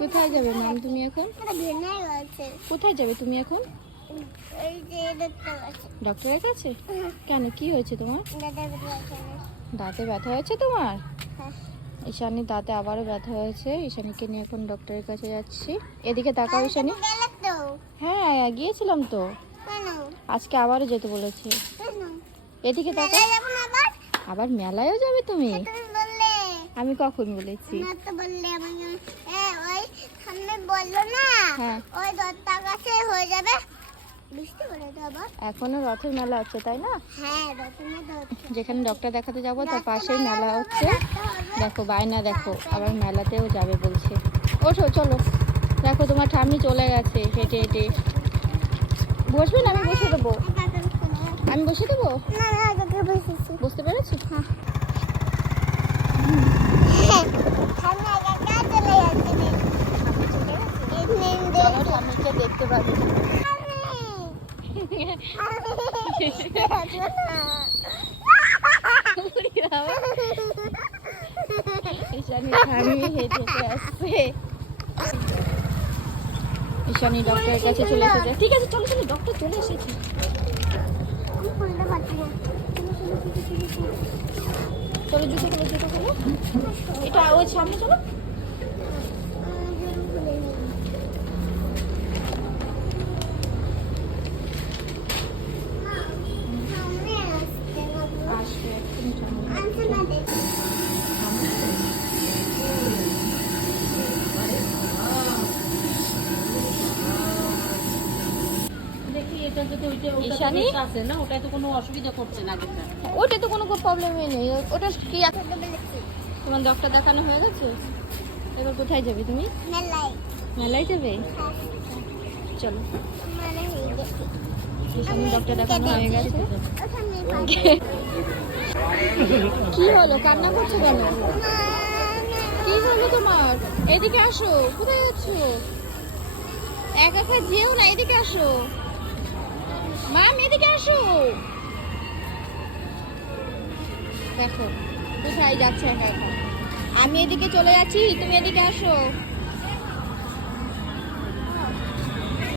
কোথায় যাবে ম্যাম তুমি এখন? কোথায় যাবে তুমি এখন? ডক্টরের কাছে? কেন? কি হয়েছে তোমার? দাঁতে ব্যথা হয়েছে তোমার? ঈশানির দাঁতে আবারও ব্যথা হয়েছে। ঈশানীকে নিয়ে এখন ডক্টরের কাছে যাচ্ছি। এদিকে তাকাও ঈশানী। হ্যাঁ গিয়েছিলাম তো। আজকে আবারও যেতে বলেছে। এদিকে তাকাও। আবার মেলায়ও যাবে তুমি? আমি কখন বলেছি না তো বললে আমাকে এ ওই সামনে বলল না হ্যাঁ। ওই হয়ে যাবে। এখনও রথের মেলা হচ্ছে তাই না? হ্যাঁ যেখানে ডক্টর দেখাতে যাব তার পাশেই মেলা হচ্ছে। দেখো বায়না দেখো আবার মেলাতেও যাবে বলছে। ওঠো চলো। দেখো তোমার ঠাম্মি চলে গেছে হেঁটে হেঁটে। বসবেন আমি বসে দেবো আমি বসে দেবো? বুঝতে পেরেছি? হ্যাঁ সামনে কাকা চলে যাচ্ছে এমনি চলো দেখতে আসছে ঈশানি ডক্টরের কাছে চলে এসেছে। ঠিক আছে, চলো চলো ডক্টর চলে এসেছে। চলো, জুতো খুলো জুতো খুলো। এটা ওই সামনে, চলো। দেখি এটা যদি ওইটা ওটা তো আছে না? ওটাই তো কোনো অসুবিধা করছে না ওটা তো কোনো প্রবলেমই নেই। ওটা কি তোমার ডক্টর দেখানো হয়ে গেছে? এবার কোথায় যাবে তুমি? মেলায়। মেলায় যাবে? চলো। মানে হয়ে গেছে। ঈশানি ডক্টর দেখানো হয়ে গেছে। কি হলো? কান্না করছ কেন? কি হলো তোমার? এদিকে আসো। কোথায় যাচ্ছ? একা একা যেও না এদিকে আসো। মাম এদিকে আসো। দেখো, কোথায় যাচ্ছে একা একা আমি এদিকে চলে যাচ্ছি, তুমি এদিকে আসো।